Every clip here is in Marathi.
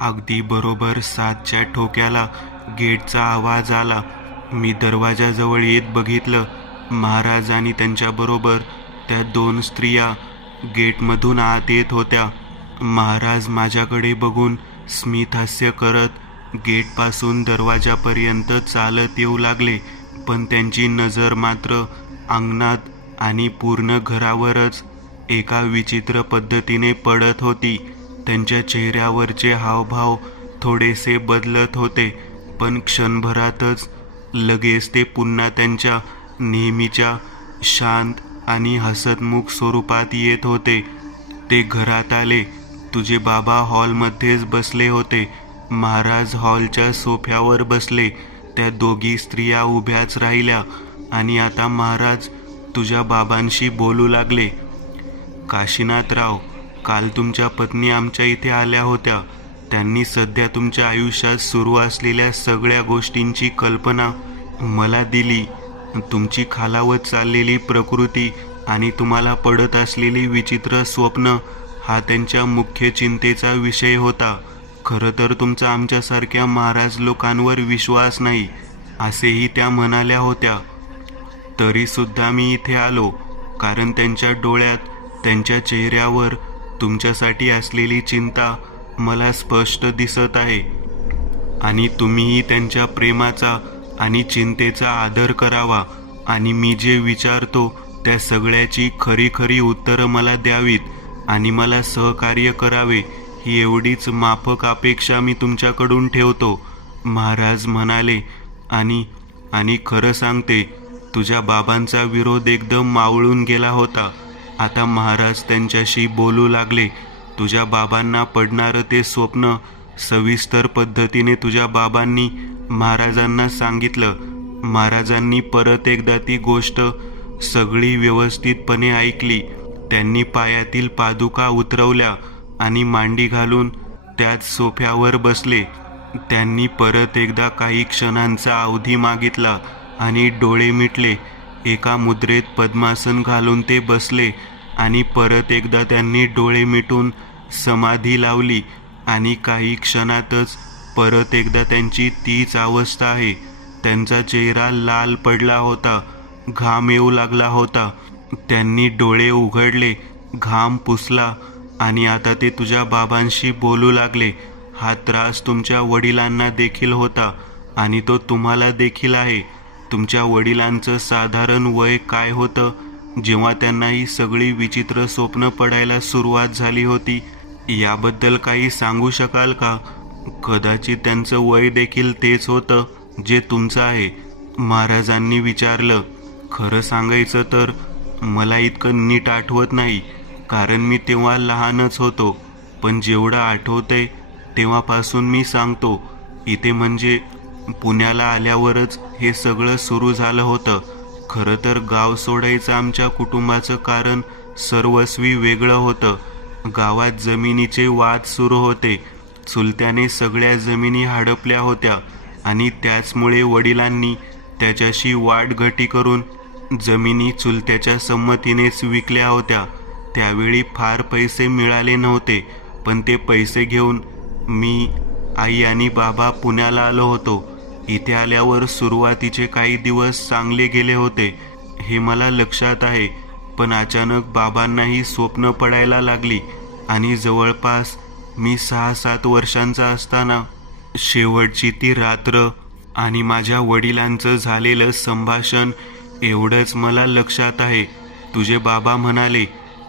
अगदी बरोबर 7च्या ठोक्याला गेटचा आवाज आला. मी दरवाजाजवळ येत बघितलं. महाराज आणि त्यांच्याबरोबर त्या 2 स्त्रिया गेटमधून आत येत होत्या. महाराज माझ्याकडे बघून स्मितहास्य करत गेटपासून दरवाजापर्यंत चालत येऊ लागले, पण त्यांची नजर मात्र अंगणात आणि पूर्ण घरावरच एका विचित्र पद्धतीने पडत होती. त्यांच्या चेहऱ्यावरचे हावभाव थोडेसे बदलत होते, पण क्षणभरातच लगेच ते पुन्हा त्यांच्या नेहमीच्या शांत आणि हसतमुख स्वरूपात येत होते. ते घरात आले. तुझे बाबा हॉलमध्येच बसले होते. महाराज हॉलच्या सोफ्यावर बसले. त्या दोघी स्त्रिया उभ्याच राहिल्या आणि आता महाराज तुझ्या बाबांशी बोलू लागले. काशीनाथराव, काल तुमच्या पत्नी आमच्या इथे आल्या होत्या. त्यांनी सध्या तुमच्या आयुष्यात सुरू असलेल्या सगळ्या गोष्टींची कल्पना मला दिली. तुमची खालावत चाललेली प्रकृती आणि तुम्हाला पडत असलेली विचित्र स्वप्न हा त्यांच्या मुख्य चिंतेचा विषय होता. खरं तर तुमचा आमच्यासारख्या महाराज लोकांवर विश्वास नाही, असेही त्या म्हणाल्या होत्या. तरीसुद्धा मी इथे आलो, कारण त्यांच्या डोळ्यात, त्यांच्या चेहऱ्यावर तुमच्यासाठी असलेली चिंता मला स्पष्ट दिसत आहे. आणि तुम्हीही त्यांच्या प्रेमाचा आणि चिंतेचा आदर करावा आणि मी जे विचारतो त्या सगळ्याची खरी खरी उत्तरं मला द्यावीत आणि मला सहकार्य करावे, ही एवढीच माफक अपेक्षा मी तुमच्याकडून ठेवतो, महाराज म्हणाले. आणि खरं सांगते, तुझ्या बाबांचा विरोध एकदम मावळून गेला होता. आता महाराज त्यांच्याशी बोलू लागले. तुझ्या बाबांना पडणारं ते स्वप्न सविस्तर पद्धतीने तुझ्या बाबांनी महाराजांना सांगितलं. महाराजांनी परत एकदा ती गोष्ट सगळी व्यवस्थितपणे ऐकली. त्यांनी पायातील पादुका उतरवल्या आणि मांडी घालून त्याच सोफ्यावर बसले. त्यांनी परत एकदा काही क्षणांचा अवधी मागितला आणि डोळे मिटले. एका मुद्रेत पद्मासन घालून ते बसले आणि परत एकदा त्यांनी डोळे मिटून समाधी लावली आणि काही क्षणातच परत एकदा त्यांची तीच अवस्था आहे. त्यांचा चेहरा लाल पडला होता, घाम येऊ लागला होता. त्यांनी डोळे उघडले, घाम पुसला आणि आता ते तुझ्या बाबांशी बोलू लागले. हा त्रास तुमच्या वडिलांना देखील होता आणि तो तुम्हाला देखील आहे. तुमच्या वडिलांचं साधारण वय काय होतं जेव्हा त्यांना ही सगळी विचित्र स्वप्न पडायला सुरुवात झाली होती, याबद्दल काही सांगू शकाल का? कदाचित त्यांचं वय देखील तेच होतं जे तुमचं आहे, महाराजांनी विचारलं. खरं सांगायचं तर मला इतकं नीट आठवत नाही, कारण मी तेव्हा लहानच होतो. पण जेवढं आठवतंय तेव्हापासून मी सांगतो. इथे म्हणजे पुण्याला आल्यावरच हे सगळं सुरू झालं होतं. खरं तर गाव सोडायचं आमच्या कुटुंबाचं कारण सर्वस्वी वेगळं होतं. गावात जमिनीचे वाद सुरू होते. चुलत्याने सगळ्या जमिनी हडपल्या होत्या आणि त्याचमुळे वडिलांनी त्याच्याशी वाटघटी करून जमिनी चुलत्याच्या संमतीनेच विकल्या होत्या. त्यावेळी फार पैसे मिळाले नव्हते, पण ते पैसे घेऊन मी, आई आणि बाबा पुण्याला आलो होतो. इथे आल्यावर सुरुवातीचे काही दिवस चांगले गेले होते, हे मला लक्षात आहे. पण अचानक बाबांनाही स्वप्न पडायला लागली आणि जवळपास मी 6-7 वर्षांचा असताना शेवटची ती रात्र आणि माझ्या वडिलांचं झालेलं संभाषण एवढंच मला लक्षात आहे. तुझे बाबा म्हणाले.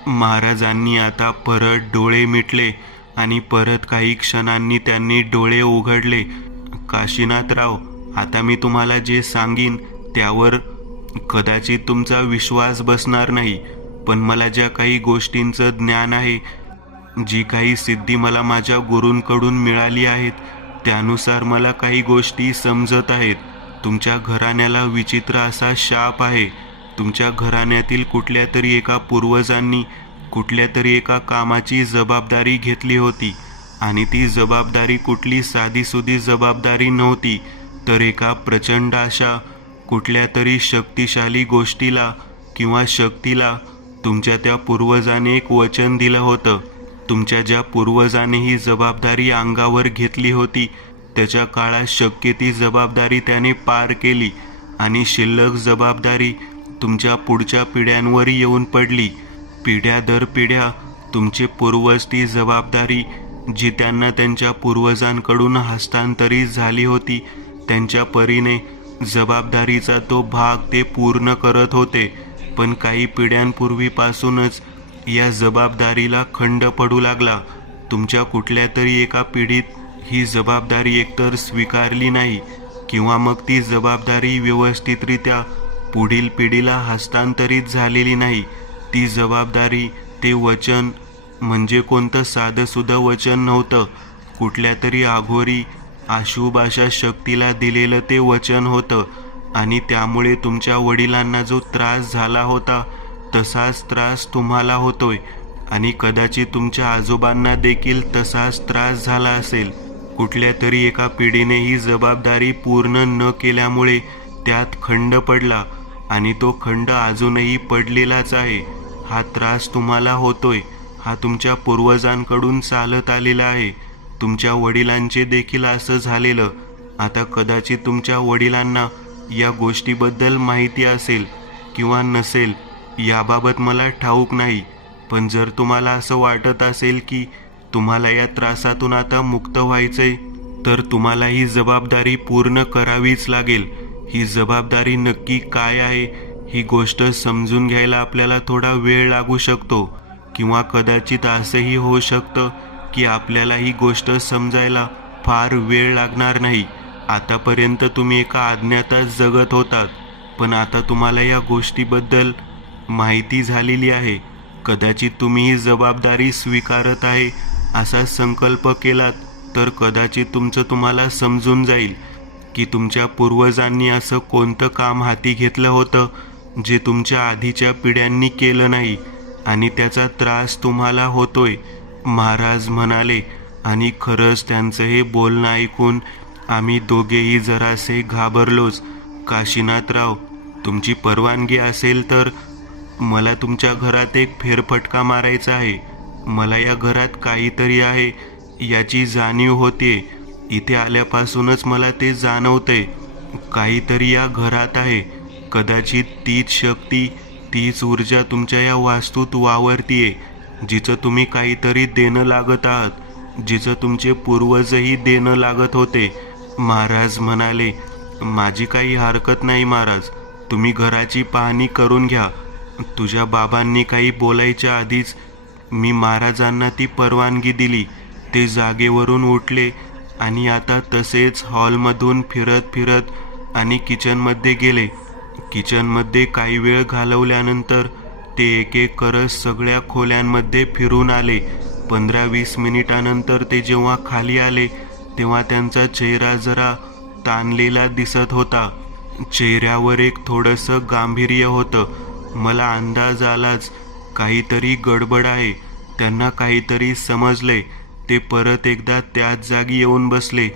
महाराजांनी आता परत डोळे मिटले आणि परत काही क्षणांनी त्यांनी डोळे उघडले. काशीनाथराव, आता मी तुम्हाला जे सांगीन त्यावर कदाचित तुमचा विश्वास बसणार नाही, पण मला ज्या काही गोष्टींचं ज्ञान आहे, जी काही सिद्धी मला माझ्या गुरूंकडून मिळाली आहेत, त्यानुसार मला काही गोष्टी समजत आहेत. तुमच्या घराण्याला विचित्र असा शाप आहे. तुमच्या घराण्यातील कुठल्या तरी एका पूर्वजांनी कुठल्या तरी एका कामाची जबाबदारी घेतली होती आणि ती जबाबदारी कुठली साधीसुधी जबाबदारी नव्हती, तर एका प्रचंड अशा कुठल्या तरी शक्तिशाली गोष्टीला किंवा शक्तीला तुमच्या त्या पूर्वजाने एक वचन दिलं होतं. तुमच्या ज्या पूर्वजांनी ही जबाबदारी अंगावर घेतली होती त्याच्या काळात शक्य ती जबाबदारी त्याने पार केली आणि शिल्लक जबाबदारी तुमच्या पुढच्या पिढ्यांवर येऊन पडली. पिढ्या दर पिढ्या तुमचे पूर्वज ती जबाबदारी जी त्यांना त्यांच्या पूर्वजांकडून हस्तांतरित झाली होती त्यांच्या परीने जबाबदारीचा तो भाग ते पूर्ण करत होते. पण काही पिढ्यांपूर्वीपासूनच या जबाबदारीला खंड पडू लागला. तुमच्या कुठल्या तरी एका पिढीत ही जबाबदारी एकतर स्वीकारली नाही किंवा मग ती जबाबदारी व्यवस्थितरित्या पुढील पिढीला हस्तांतरित झालेली नाही. ती जबाबदारी ते वचन म्हणजे कोणतं साधंसुद्धा वचन नव्हतं, कुठल्या तरी अघोरी अशुभ अशा शक्तीला दिलेलं ते वचन होतं आणि त्यामुळे तुमच्या वडिलांना जो त्रास झाला होता तसाच त्रास तुम्हाला होतोय आणि कदाचित तुमच्या आजोबांना देखील तसाच त्रास झाला असेल. कुठल्या तरी एका पिढीने ही जबाबदारी पूर्ण न केल्यामुळे त्यात खंड पडला आणि तो खंड अजूनही पडलेलाच आहे. हा त्रास तुम्हाला होतोय, हा तुमच्या पूर्वजांकडून चालत आलेला आहे. तुमच्या वडिलांचे देखील असं झालेलं. आता कदाचित तुमच्या वडिलांना या गोष्टीबद्दल माहिती असेल किंवा नसेल याबाबत मला ठाऊक नाही. पण जर तुम्हाला असं वाटत असेल की तुम्हाला या त्रासातून आता मुक्त व्हायचंय तर तुम्हाला ही जबाबदारी पूर्ण करावीच लागेल. ही जबाबदारी नक्की काय आहे ही गोष्ट समजून घ्यायला आपल्याला थोडा वेळ लागू शकतो किंवा कदाचित असंही होऊ शकतं की आपल्याला ही गोष्ट समजायला फार वेळ लागणार नाही. आतापर्यंत तुम्ही एका अज्ञातात जगत होतात पण आता तुम्हाला या गोष्टीबद्दल माहिती झालेली आहे. कदाचित तुम्ही ही जबाबदारी स्वीकारत आहे असा संकल्प केलात तर कदाचित तुमचं तुम्हाला समजून जाईल की तुमच्या पूर्वजांनी असं कोणतं काम हाती घेतलं होतं जे तुमच्या आधीच्या पिढ्यांनी केलं नाही आणि त्याचा त्रास तुम्हाला होतोय. महाराज म्हणाले आणि खरंच त्यांचं हे बोलणं ऐकून आम्ही दोघेही जरासे घाबरलोच. काशीनाथराव, तुमची परवानगी असेल तर मला तुमच्या घरात एक फेरफटका मारायचा आहे. मला या घरात काहीतरी आहे याची जाणीव होते. इथे आल्यापासूनच मला ते जाणवतंय. काहीतरी या घरात आहे. कदाचित तीच शक्ती, तीच ऊर्जा तुमच्या या वास्तूत वावरतीये जिचं तुम्ही काहीतरी देणं लागत आहात, जिचं तुमचे पूर्वजही देणं लागत होते. महाराज म्हणाले, माझी काही हरकत नाही महाराज, तुम्ही घराची पाहणी करून घ्या. तुझ्या बाबांनी काही बोलायच्या आधीच मी महाराजांना ती परवानगी दिली. ते जागेवरून उठले आणि आता तसेच हॉलमधून फिरत फिरत आणि किचनमध्ये गेले. किचनमध्ये काही वेळ घालवल्यानंतर ते एक एक करत सगळ्या खोल्यांमध्ये फिरून आले. 15-20 मिनिटानंतर ते जेव्हा खाली आले तेव्हा त्यांचा चेहरा जरा ताणलेला दिसत होता. चेहऱ्यावर एक थोडंसं गांभीर्य होतं. मला अंदाज आलाच काहीतरी गडबड आहे. त्यांना काहीतरी समजले. ते परत एकदा त्याच जागी येऊन बसले.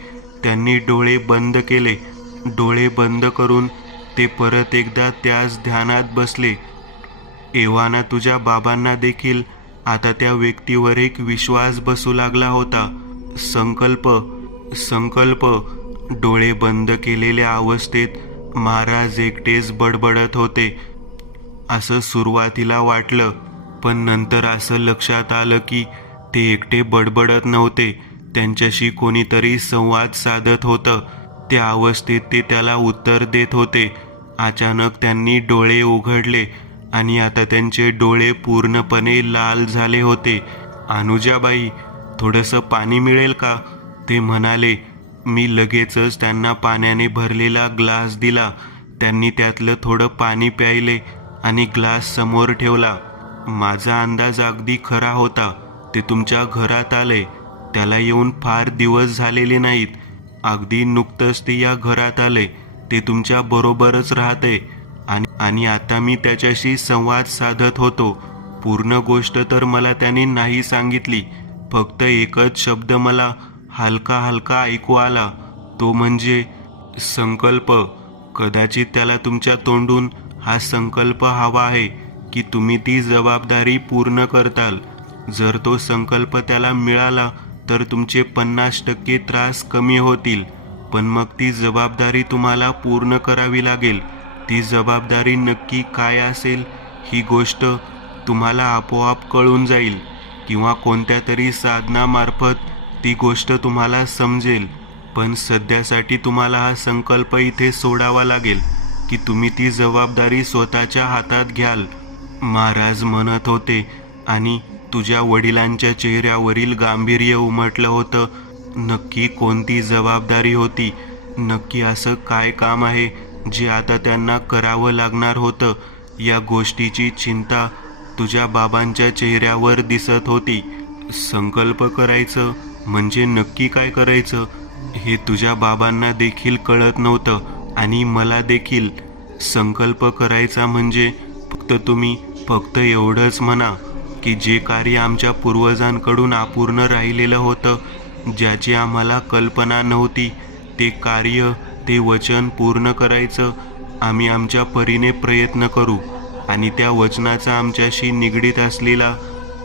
त्यांनी डोळे बंद केले. डोळे बंद करून ते परत एकदा त्याच ध्यानात बसले. एव्हाना तुझ्या बाबांना देखील आता त्या व्यक्तीवर एक विश्वास बसू लागला होता. संकल्प, संकल्प. डोळे बंद केलेल्या अवस्थेत महाराज एकटेच बडबडत होते. असं सुरुवातीला वाटलं पण नंतर असं लक्षात आलं की ते एकटे बडबडत नव्हते, त्यांच्याशी कोणीतरी संवाद साधत होतं. त्या अवस्थेत ते त्याला उत्तर देत होते. अचानक त्यांनी डोळे उघडले आणि आता त्यांचे डोळे पूर्णपणे लाल झाले होते. अनुजाबाई, थोडंसं पाणी मिळेल का? ते म्हणाले. मी लगेचच त्यांना पाण्याने भरलेला ग्लास दिला. त्यांनी त्यातलं थोडं पाणी प्यायले आणि ग्लास समोर ठेवला. माझा अंदाज अगदी खरा होता. ते तुमच्या घरात आले. त्याला येऊन फार दिवस झालेले नाहीत. अगदी नुकतंच ते या घरात आले. ते तुमच्या बरोबरच राहते आणि आता मी त्याच्याशी संवाद साधत होतो. पूर्ण गोष्ट तर मला त्याने नाही सांगितली. फक्त एकच शब्द मला हलका हलका ऐकू आला, तो म्हणजे संकल्प. कदाचित त्याला तुमच्या तोंडून हा संकल्प हवा आहे की तुम्ही ती जबाबदारी पूर्ण करताल. जर तो संकल्प त्याला मिळाला तर तुमचे 50% त्रास कमी होतील. पण मग ती जबाबदारी तुम्हाला पूर्ण करावी लागेल. ती जबाबदारी नक्की काय असेल ही गोष्ट तुम्हाला आपोआप कळून जाईल, किंवा कोणत्या तरी साधनामार्फत ती गोष्ट तुम्हाला समजेल. पण सध्यासाठी तुम्हाला हा संकल्प इथे सोडावा लागेल की तुम्ही ती जबाबदारी स्वतःच्या हातात घ्याल, महाराज म्हणत होते. आणि तुझ्या वडिलांच्या चेहऱ्यावरील गांभीर्य उमटलं होतं. नक्की कोणती जबाबदारी होती? नक्की असं काय काम आहे जे आता त्यांना करावं लागणार होतं? या गोष्टीची चिंता तुझ्या बाबांच्या चेहऱ्यावर दिसत होती. संकल्प करायचं म्हणजे नक्की काय करायचं हे तुझ्या बाबांना देखील कळत नव्हतं आणि मला देखील. संकल्प करायचा म्हणजे तुम्ही फक्त एवढंच म्हणा की जे कार्य आमच्या पूर्वजांकडून अपूर्ण राहिलेलं होतं, ज्याची आम्हाला कल्पना नव्हती, ते कार्य, ते वचन पूर्ण करायचं आम्ही आमच्या परीने प्रयत्न करू. आणि त्या वचनाचा आमच्याशी निगडीत असलेला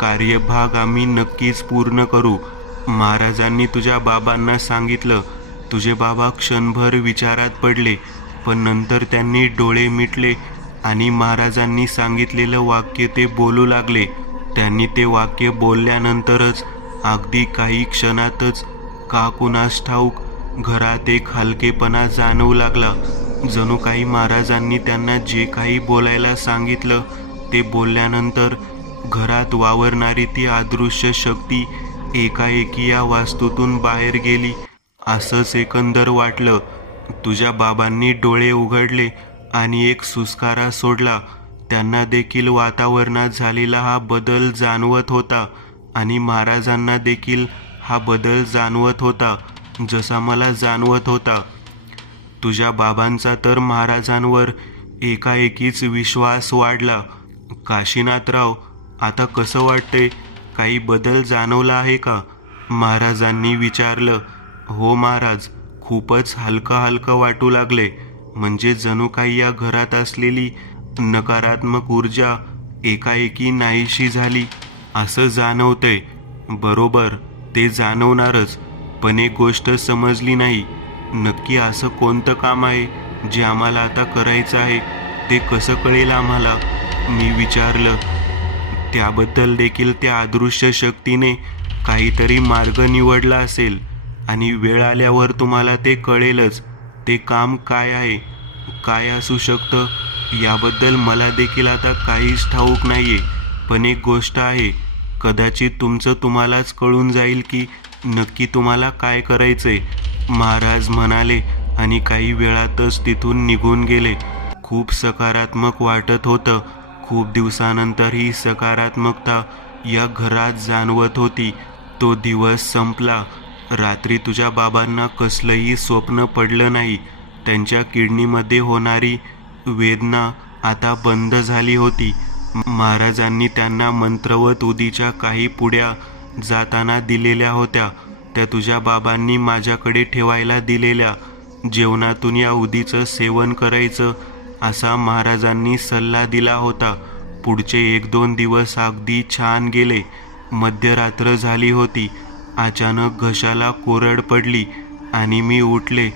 कार्यभाग आम्ही नक्कीच पूर्ण करू. महाराजांनी तुझ्या बाबांना सांगितलं. तुझे बाबा क्षणभर विचारात पडले, पण नंतर त्यांनी डोळे मिटले आणि महाराजांनी सांगितलेलं वाक्य ते बोलू लागले. त्यांनी ते वाक्य बोलल्यानंतरच अगदी काही क्षणातच का कुणास ठाऊक घरात एक हलकेपणा जाणवू लागला. जणू काही महाराजांनी त्यांना जे काही बोलायला सांगितलं ते बोलल्यानंतर घरात वावरणारी ती अदृश्य शक्ती एकाएकी या वास्तूतून बाहेर गेली, असंच एकंदर वाटलं. तुझ्या बाबांनी डोळे उघडले आणि एक सुस्कारा सोडला. त्यांना देखील वातावरणात झालेला हा बदल जाणवत होता आणि महाराजांना देखील हा बदल जाणवत होता, जसा मला जाणवत होता. तुझ्या बाबांचा तर महाराजांवर एकाएकीच विश्वास वाढला. काशीनाथराव, आता कसं वाटतंय? काही बदल जाणवला आहे का? महाराजांनी विचारलं. हो महाराज, खूपच हलकं हलकं वाटू लागले. म्हणजे जणू काही या घरात असलेली नकारात्मक ऊर्जा एकाएकी नाहीशी झाली असं जाणवतंय. बरोबर, ते जाणवणारच. पण एक गोष्ट समजली नाही. नक्की असं कोणतं काम आहे जे आम्हाला आता करायचं आहे? ते कसं कळेल आम्हाला? मी विचारलं. त्याबद्दल देखील त्या अदृश्य शक्तीने काहीतरी मार्ग निवडला असेल आणि वेळ आल्यावर तुम्हाला ते कळेलच. ते काम काय आहे, काय असू शकतं याबद्दल मला देखील आता काहीच ठाऊक नाहीये. पण एक गोष्ट आहे, कदाचित तुमचं तुम्हालाच कळून जाईल की नक्की तुम्हाला काय करायचंय, महाराज म्हणाले आणि काही वेळातच तिथून निघून गेले. खूप सकारात्मक वाटत होतं. खूप दिवसानंतर ही सकारात्मकता या घरात जाणवत होती. तो दिवस संपला. रात्री तुझ्या बाबांना कसलंही स्वप्न पडलं नाही. त्यांच्या किडनीमध्ये होणारी वेदना आता बंद झाली होती. महाराजांनी त्यांना मंत्रवत उदीच्या काही पुड्या जाताना दिलेल्या होत्या. त्या तुझ्या बाबांनी माझ्याकडे ठेवायला दिलेल्या. जेवणातून या उदीचं सेवन करायचं असा महाराजांनी सल्ला दिला होता. पुढचे 1-2 दिवस अगदी छान गेले. मध्यरात्र झाली होती. अचानक घशाला कोरड पडली आणि मी उठले.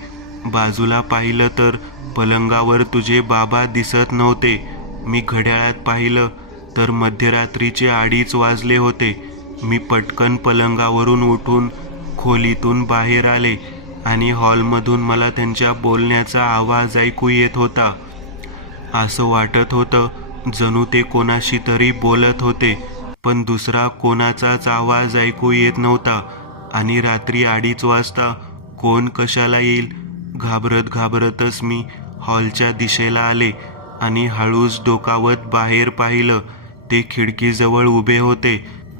बाजूला पाहिलं तर पलंगावर तुझे बाबा दिसत नव्हते. मी घड्याळात पाहिलं तर मध्यरात्रीचे 2:30 वाजले होते. मी पटकन पलंगावरून उठून खोलीतून बाहेर आले आणि हॉलमधून मला त्यांच्या बोलण्याचा आवाज ऐकू येत होता. असं वाटत होतं जणू ते कोणाशी तरी बोलत होते, पण दुसरा कोणाचाच आवाज ऐकू येत नव्हता. आणि रात्री 2:30 वाजता कोण कशाला येईल? घाबरत घाबरतच मी हॉलच्या दिशेला आले आणि हळूच डोकावत बाहेर पाहिलं. ते खिडकीजवळ उभे होते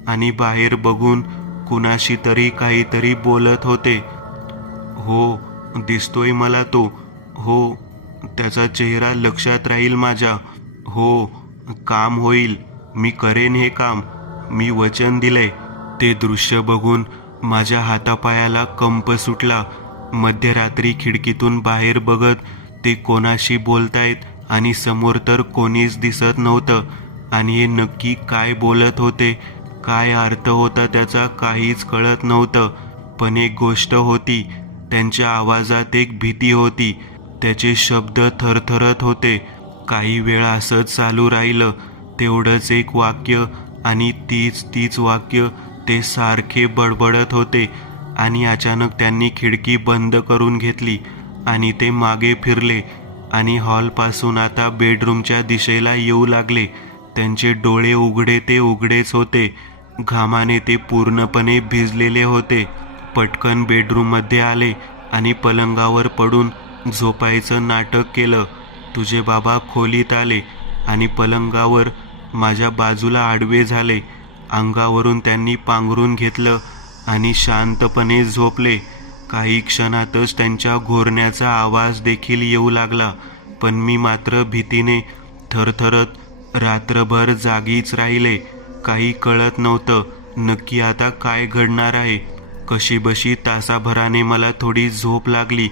आणि बाहेर बघून कुणाशी तरी काहीतरी बोलत होते. हो, दिसतोय मला तो. हो, त्याचा चेहरा लक्षात राहील माझ्या. हो, काम होईल. मी करेन हे काम. मी वचन दिलंय. ते दृश्य बघून माझ्या हातापायाला कंप सुटला. मध्यरात्री खिडकीतून बाहेर बघत ते कोणाशी बोलतायत आणि समोर तर कोणीच दिसत नव्हतं. आणि हे नक्की काय बोलत होते, काय अर्थ होता त्याचा काहीच कळत नव्हतं. पण एक गोष्ट होती, त्यांच्या आवाजात एक भीती होती. त्याचे शब्द थरथरत होते. काही वेळ असंच चालू राहिलं. तेवढंच एक वाक्य आणि तीच वाक्य ते सारखे बडबडत होते. आणि अचानक त्यांनी खिडकी बंद करून घेतली आणि ते मागे फिरले आणि हॉलपासून आता बेडरूमच्या दिशेला येऊ लागले. त्यांचे डोळे उघडे ते उघडेच होते. घामाने ते पूर्णपणे भिजलेले होते. पटकन बेडरूममध्ये आले आणि पलंगावर पडून झोपायचं नाटक केलं. तुझे बाबा खोलीत आले आणि पलंगावर माझ्या बाजूला आडवे झाले. अंगावरून त्यांनी पांघरून घेतलं आणि शांतपणे झोपले. काही क्षणातच त्यांच्या घोरण्याचा आवाज देखील येऊ लागला. पण मी मात्र भीतीने थरथरत रात्रभर जागीच राहिले. काही कळत नव्हतं नक्की आता काय घडणार आहे. कशीबशी तासाभराने मला थोडी झोप लागली.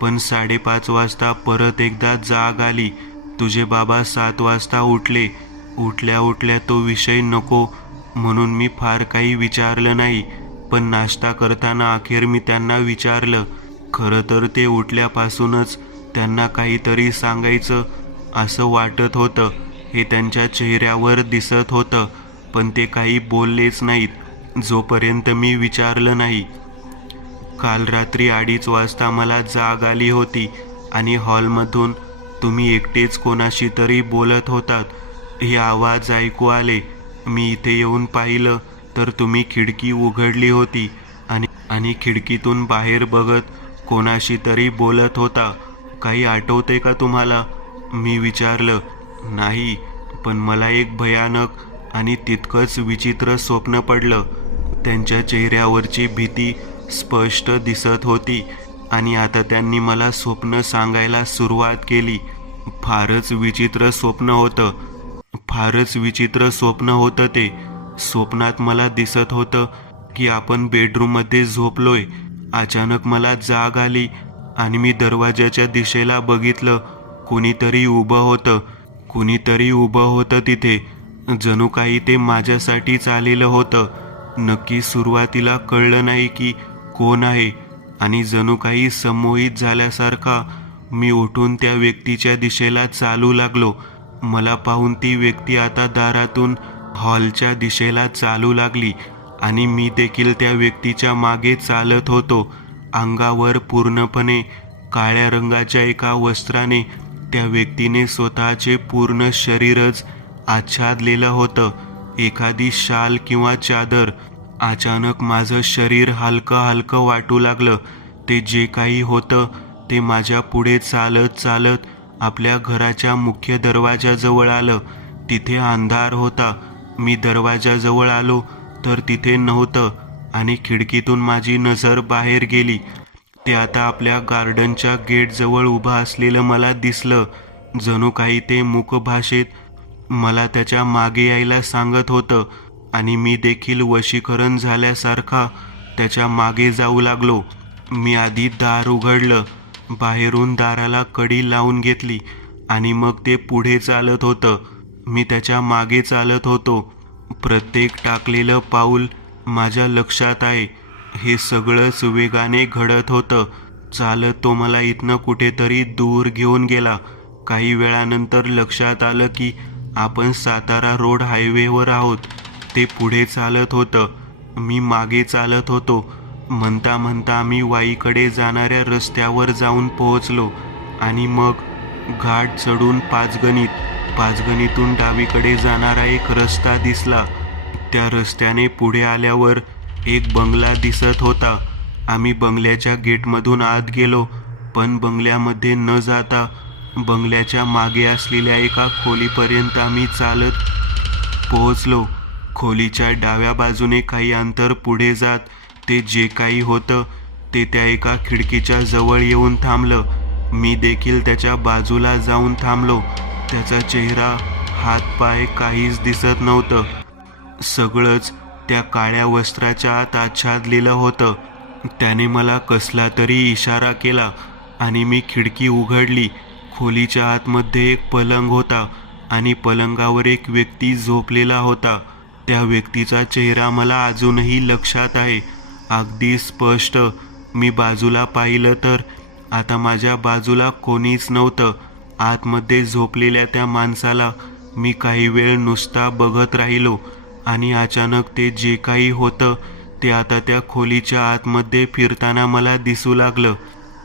पण 5:30 वाजता परत एकदा जाग आली. तुझे बाबा 7 वाजता उठले. उठल्या तो विषय नको म्हणून मी फार काही विचारलं नाही. पण नाश्ता करताना अखेर मी त्यांना विचारलं. खरं तर ते उठल्यापासूनच त्यांना काहीतरी सांगायचं असं वाटत होतं. हे त्यांच्या चेहऱ्यावर दिसत होतं. पण ते काही बोललेच नाहीत जोपर्यंत मी विचारलं नाही. काल रात्री 2:30 वाजता मला जाग आली होती आणि हॉलमधून तुम्ही एकटेच कोणाशी तरी बोलत होतात हे आवाज ऐकू आले. मी इथे येऊन पाहिलं तर तुम्ही खिडकी उघडली होती आणि खिडकीतून बाहेर बघत कोणाशी तरी बोलत होता. काही आठवते का तुम्हाला? मी विचारलं. नाही, पण मला एक भयानक आणि तितकंच विचित्र स्वप्न पडलं. त्यांच्या चेहऱ्यावरची भीती स्पष्ट दिसत होती आणि आता त्यांनी मला स्वप्न सांगायला सुरुवात केली. फारच विचित्र स्वप्न होतं ते. स्वप्नात मला दिसत होतं की आपण बेडरूममध्ये झोपलोय. अचानक मला जाग आली आणि मी दरवाजाच्या दिशेला बघितलं. कुणीतरी उभं होतं तिथे. जणू काही ते माझ्यासाठीच आलेलं होतं. नक्की सुरुवातीला कळलं नाही की कोण आहे आणि जणू काही संमोहित झाल्यासारखा मी उठून त्या व्यक्तीच्या दिशेला चालू लागलो. मला पाहून ती व्यक्ती आता दारातून हॉलच्या दिशेला चालू लागली आणि मी देखील त्या व्यक्तीच्या मागे चालत होतो. अंगावर पूर्णपणे काळ्या रंगाच्या एका वस्त्राने त्या व्यक्तीने स्वतःचे पूर्ण शरीरच आच्छादलेलं होतं. एखादी शाल किंवा चादर. अचानक माझं शरीर हलकं वाटू लागलं. ते जे काही होतं ते माझ्या पुढे चालत आपल्या घराच्या मुख्य दरवाजाजवळ आलं. तिथे अंधार होता. मी दरवाजाजवळ आलो तर तिथे नव्हतं आणि खिडकीतून माझी नजर बाहेर गेली. ते आता आपल्या गार्डनच्या गेटजवळ उभं असलेलं मला दिसलं. जणू काही ते मूकभाषेत मला त्याच्या मागे यायला सांगत होतं आणि मी देखील वशीकरण झाल्यासारखा त्याच्या मागे जाऊ लागलो. मी आधी दार उघडलं. बाहेरून दाराला कडी लावून घेतली आणि मग ते पुढे चालत होतं. मी त्याच्या मागे चालत होतो. प्रत्येक टाकलेलं पाऊल माझ्या लक्षात आहे. हे सगळंच वेगाने घडत होतं. चालत तो मला इथनं कुठेतरी दूर घेऊन गेला. काही वेळानंतर लक्षात आलं की आपण सातारा रोड हायवेवर आहोत. ते पुढे चालत होतं. मी मागे चालत होतो. म्हणता आम्ही वाईकडे जाणाऱ्या रस्त्यावर जाऊन पोहोचलो आणि मग घाट चढून पाचगणीतून डावीकडे जाणारा एक रस्ता दिसला. त्या रस्त्याने पुढे आल्यावर एक बंगला दिसत होता. आम्ही बंगल्याच्या गेटमधून आत गेलो. पण बंगल्यामध्ये न जाता बंगल्याच्या मागे असलेल्या एका खोलीपर्यंत आम्ही चालत पोहोचलो. खोलीच्या डाव्या बाजूने काही अंतर पुढे जात ते जे काही होतं ते त्या एका खिडकीच्या जवळ येऊन थांबलं. मी देखील त्याच्या बाजूला जाऊन थांबलो. त्याचा चेहरा, हातपाय काहीच दिसत नव्हतं. सगळंच त्या काळ्या वस्त्राच्या आत आच्छादलेलं होतं. त्याने मला कसला तरी इशारा केला आणि मी खिडकी उघडली. खोलीच्या आतमध्ये एक पलंग होता आणि पलंगावर एक व्यक्ती झोपलेला होता. त्या व्यक्तीचा चेहरा मला अजूनही लक्षात आहे, अगदी स्पष्ट. मी बाजूला पाहिलं तर आता माझ्या बाजूला कोणीच नव्हतं. आतमध्ये झोपलेल्या त्या माणसाला मी काही वेळ नुसता बघत राहिलो आणि अचानक ते जे काही होतं ते आता त्या खोलीच्या आतमध्ये फिरताना मला दिसू लागलं.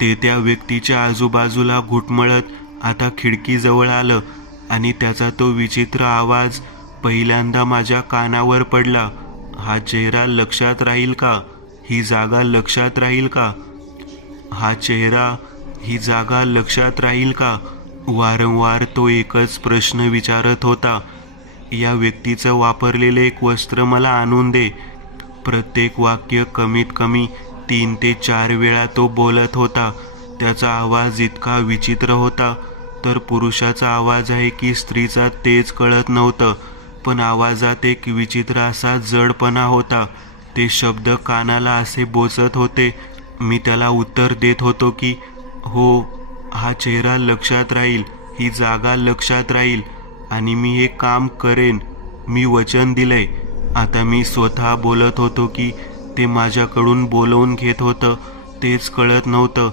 ते त्या व्यक्तीच्या आजूबाजूला घुटमळत आता खिडकीजवळ आलं आणि त्याचा तो विचित्र आवाज पहिल्यांदा माझ्या कानावर पडला. हा चेहरा लक्षात राहील का? ही जागा लक्षात राहील का? हा चेहरा, ही जागा लक्षात राहील का? वारंवार तो एकच प्रश्न विचारत होता. या व्यक्तीचं वापरलेलं एक वस्त्र मला आणून दे. प्रत्येक वाक्य कमीत कमी 3 ते 4 वेळा तो बोलत होता. त्याचा आवाज इतका विचित्र होता, तर पुरुषाचा आवाज आहे की स्त्रीचा तेच कळत नव्हतं, पण आवाजात एक विचित्र असा जडपणा होता. ते शब्द कानाला असे बोचत होते. मी त्याला उत्तर देत होतो की हो, हा चेहरा लक्षात राहील, ही जागा लक्षात राहील आणि मी हे काम करेन, मी वचन दिलंय. आता मी स्वतः बोलत होतो की ते माझ्याकडून बोलवून घेत होतं, तेच कळत नव्हतं.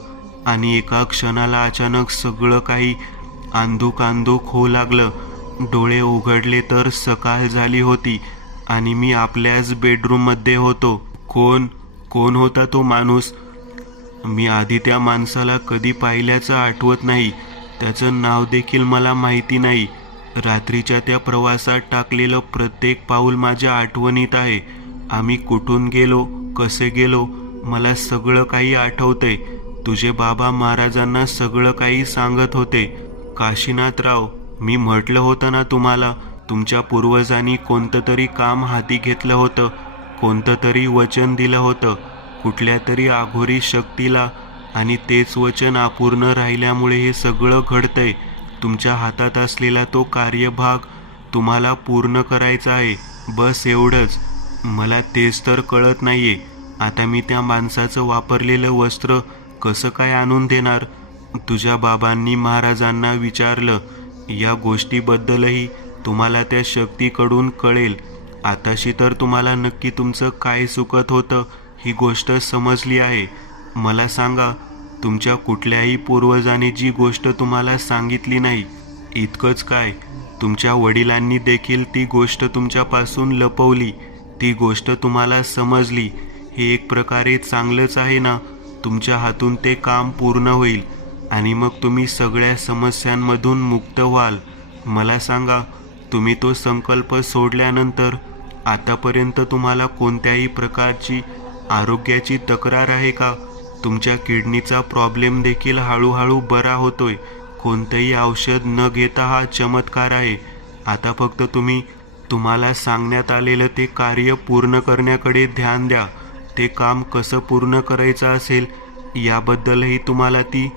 आणि एका क्षणाला अचानक सगळं काही आंधूक होऊ लागलं. डोळे उघडले तर सकाळ झाली होती आणि मी आपल्याच बेडरूममध्ये होतो. कोण होता तो माणूस? मी आधी त्या माणसाला कधी पाहिल्याचं आठवत नाही. त्याचं नाव देखील मला माहिती नाही. रात्रीच्या त्या प्रवासात टाकलेलं प्रत्येक पाऊल माझ्या आठवणीत आहे. आम्ही कुठून गेलो, कसे गेलो, मला सगळं काही आठवतंय. तुझे बाबा महाराजांना सगळं काही सांगत होते. काशीनाथराव, मी म्हटलं होतं ना तुम्हाला, तुमच्या पूर्वजांनी कोणतं तरी काम हाती घेतलं होतं, कोणतं तरी वचन दिलं होतं कुठल्या तरी आघोरी शक्तीला, आणि तेच वचन अपूर्ण राहिल्यामुळे हे सगळं घडतंय. तुमच्या हातात असलेला तो कार्यभाग तुम्हाला पूर्ण करायचा आहे, बस एवढंच. मला तेच तर कळत नाहीये. आता मी त्या माणसाचं वापरलेलं वस्त्र कसं काय आणून देणार? तुझ्या बाबांनी महाराजांना विचारलं. या गोष्टीबद्दलही तुम्हाला त्या शक्तीकडून कळेल. आताशी तर तुम्हाला नक्की तुमचं काय चुकत होतं ही गोष्ट समजली आहे. मला सांगा, तुमच्या कुठल्याही पूर्वजाने जी गोष्ट तुम्हाला सांगितली नाही, इतकंच काय, तुमच्या वडिलांनी देखील ती गोष्ट तुमच्यापासून लपवली, ती गोष्ट तुम्हाला समजली. हे एक प्रकारे चांगलंच आहे ना. तुमच्या हातून ते काम पूर्ण होईल आणि मग तुम्ही सगळ्या समस्यांमधून मुक्त व्हाल. मला सांगा, तुम्ही तो संकल्प सोडल्यानंतर आतापर्यंत तुम्हाला कोणत्याही प्रकारची आरोग्याची तक्रार आहे का? तुमच्या किडनीचा प्रॉब्लेम देखील हळूहळू बरा होतोय. कोणतंही औषध न घेता हा चमत्कार आहे. आता फक्त तुम्हाला सांगण्यात आलेलं ते कार्य पूर्ण करण्याकडे ध्यान द्या. ते काम कसं पूर्ण करायचं असेल याबद्दलही तुम्हाला ती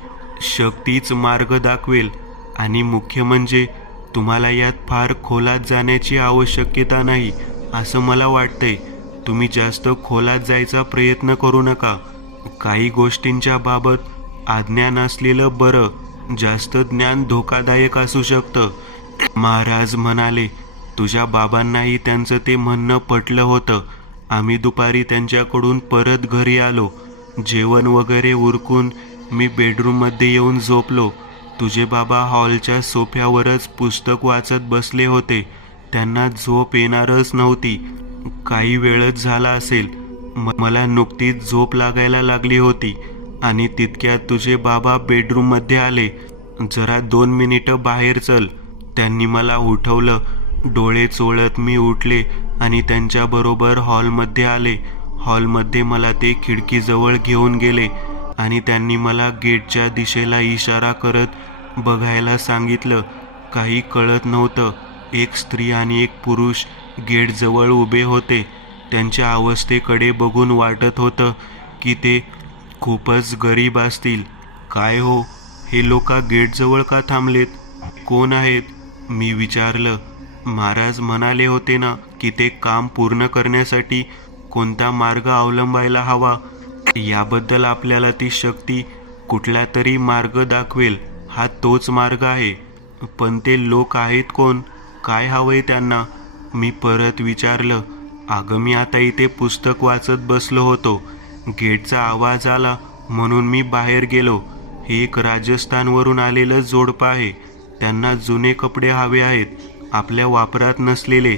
शक्तीच मार्ग दाखवेल. आणि मुख्य म्हणजे तुम्हाला यात फार खोलात जाण्याची आवश्यकता नाही असं मला वाटतंय. तुम्ही जास्त खोलात जायचा प्रयत्न करू नका. काही गोष्टींच्या बाबत अज्ञान असलेलं बरं. जास्त ज्ञान धोकादायक असू शकतं. महाराज म्हणाले. तुझ्या बाबांनाही त्यांचं ते म्हणणं पटलं होतं. आम्ही दुपारी त्यांच्याकडून परत घरी आलो. जेवण वगैरे उरकून मी बेडरूममध्ये येऊन झोपलो. तुझे बाबा हॉलच्या सोफ्यावरच पुस्तक वाचत बसले होते. त्यांना झोप येणारच नव्हती. काही वेळच झाला असेल. मला नुकतीच झोप लागायला लागली होती आणि तितक्यात तुझे बाबा बेडरूममध्ये आले. जरा 2 मिनिटं बाहेर चल. त्यांनी मला उठवलं. डोळे चोळत मी उठले आणि त्यांच्याबरोबर हॉलमध्ये आले. हॉलमध्ये मला ते खिडकीजवळ घेऊन गेले आणि त्यांनी मला गेटच्या दिशेला इशारा करत बघायला सांगितलं. काही कळत नव्हतं. एक स्त्री आणि एक पुरुष गेटजवळ उभे होते. त्यांच्या अवस्थेकडे बघून वाटत होतं की ते खूपच गरीब असतील. काय हो, हे लोक गेटजवळ का थांबलेत? कोण आहेत? मी विचारलं. महाराज म्हणाले होते ना की ते काम पूर्ण करण्यासाठी कोणता मार्ग अवलंबायला हवा. याबद्दल आपल्याला ती शक्ती कुठला तरी मार्ग दाखवेल. हा तोच मार्ग आहे. पण ते लोक आहेत कोण? काय हवंय त्यांना? मी परत विचारलं, अगं मी आता इथे पुस्तक वाचत बसलो होतो. गेटचा आवाज आला म्हणून मी बाहेर गेलो. हे एक राजस्थानवरून आलेलं जोडपं आहे. त्यांना जुने कपडे हवे आहेत, आपल्या वापरात नसलेले.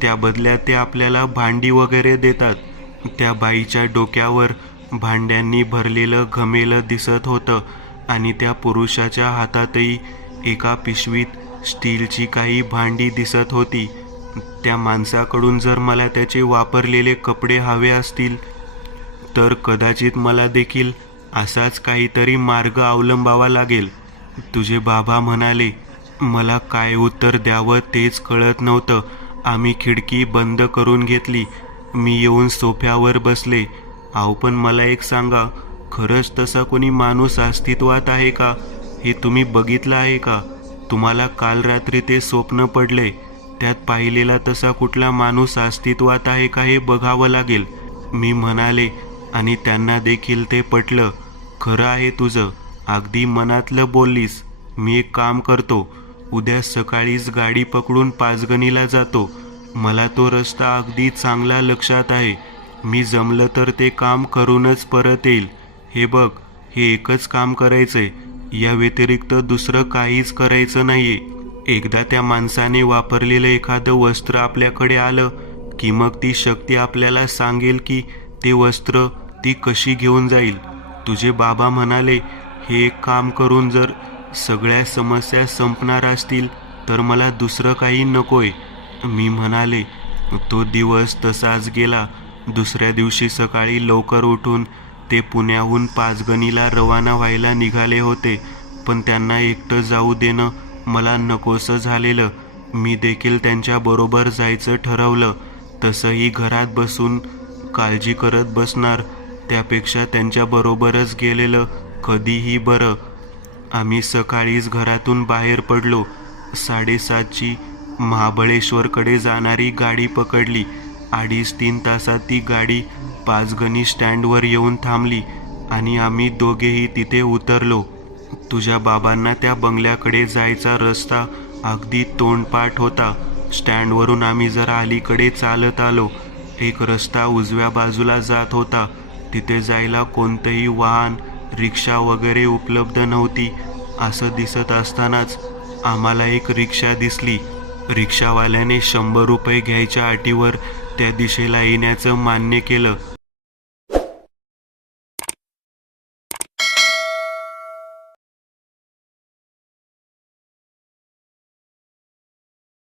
त्या बदल्यात ते आपल्याला भांडी वगैरे देतात. त्या बाईच्या डोक्यावर भांड्यांनी भरलेलं घमेलं दिसत होतं आणि त्या पुरुषाच्या हातातही एका पिशवीत स्टीलची काही भांडी दिसत होती. त्या माणसाकडून जर मला त्याचे वापरलेले कपडे हवे असतील तर कदाचित मला देखील असाच काहीतरी मार्ग अवलंबावा लागेल. तुझे बाबा म्हणाले. मला काय उत्तर द्यावं तेच कळत नव्हतं. आम्ही खिडकी बंद करून घेतली. मी येऊन सोफ्यावर बसले. अहो पण मला एक सांगा, खरंच तसा कोणी माणूस अस्तित्वात आहे का? हे तुम्ही बघितलं आहे का? तुम्हाला काल रात्री ते स्वप्न पडले, त्यात पाहिलेला तसा कुठला माणूस अस्तित्वात आहे का हे बघावं लागेल, मी म्हणाले. आणि त्यांना देखील ते पटलं. खरं आहे तुझं, अगदी मनातलं बोललीस. मी एक काम करतो, उद्या सकाळीच गाडी पकडून पाचगणीला जातो. मला तो रस्ता अगदी चांगला लक्षात आहे. मी जमलं तर ते काम करूनच परत येईल. हे बघ, हे एकच काम करायचंय, या व्यतिरिक्त दुसरं काहीच करायचं नाहीये. एकदा त्या माणसाने वापरलेलं एखादं वस्त्र आपल्याकडे आलं की मग ती शक्ती आपल्याला सांगेल की ते वस्त्र ती कशी घेऊन जाईल. तुझे बाबा म्हणाले, हे एक काम करून जर सगळ्या समस्या संपणार असतील तर मला दुसरं काही नकोय, मी म्हणाले. तो दिवस तसाच गेला. दुसऱ्या दिवशी सकाळी लवकर उठून ते पुण्याहून पाचगणीला रवाना व्हायला निघाले होते. पण त्यांना एकटं जाऊ देणं मला नकोसं झालेलं. मी देखील त्यांच्याबरोबर जायचं ठरवलं. तसंही घरात बसून काळजी करत बसणार त्यापेक्षा त्यांच्याबरोबरच गेलेलं कधीही बरं. आम्ही सकाळीच घरातून बाहेर पडलो. 7:30ची महाबळेश्वरकडे जाणारी गाडी पकडली. 2.5-3 तासात ती गाडी पाचगणी स्टँडवर येऊन थांबली आणि आम्ही दोघेही तिथे उतरलो. तुझ्या बाबांना त्या बंगल्याकडे जायचा रस्ता अगदी तोंडपाठ होता. स्टँडवरून आम्ही जरा अलीकडे चालत आलो. एक रस्ता उजव्या बाजूला जात होता. तिथे जायला कोणतंही वाहन, रिक्षा वगैरे उपलब्ध नव्हती. असं दिसत असतानाच आम्हाला एक रिक्षा दिसली. रिक्षावाल्याने 100 रुपये घ्यायच्या अटीवर त्या दिशेला येण्याचं मान्य केलं.